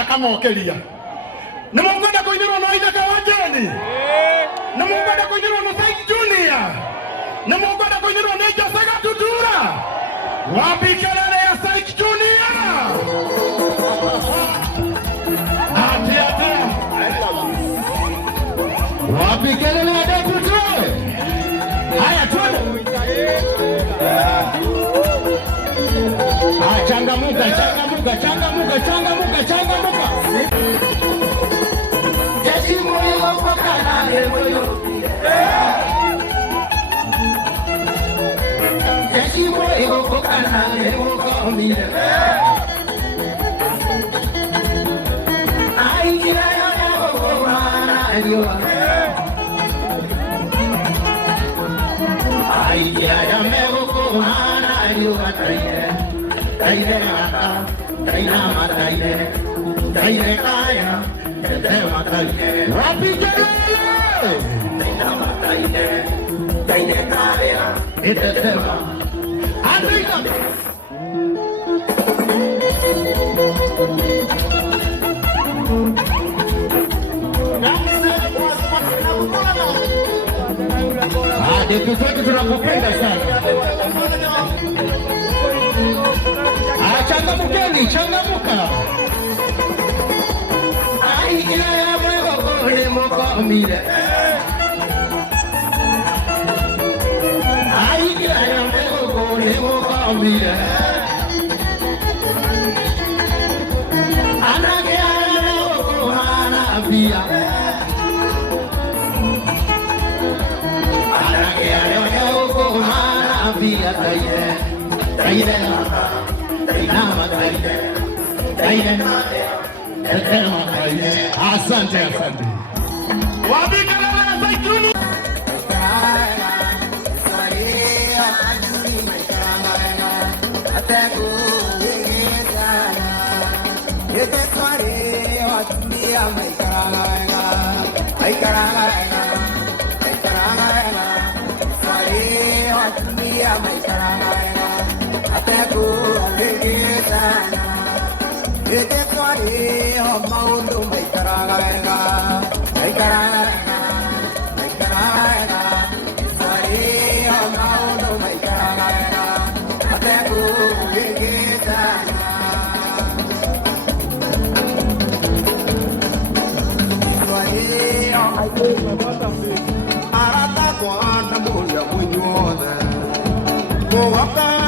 Akamokeria na mungoda kuinirwo no ithaka wa Jeni na mungoda kuinirwo no Saint Junior na mungoda kuinirwo ni Jose Gatutura wapi kelele ya Saint Junior ati wapi kelele ya Gatutura haya twende changamuka Jeshi moyo kwa kana moyo Jeshi moyo kwa kana moyo mire ai kira ya kwa mana dio ai kira ya me kwa mana dio Taire mata, taina mataire, taire kaya, taire mataire. Rapi kelele. Taina mataire, taire kaya, taire ma. Andika. Deki zetu tunakupenda sana. Changamuka. Ai ya mwego kone moko mire. Ai ya mwego kone moko mire. Anake ana moko hana bia. Anake ana moko hana bia taire. Taire Asante. Arata kwa na muya munyona, mo waka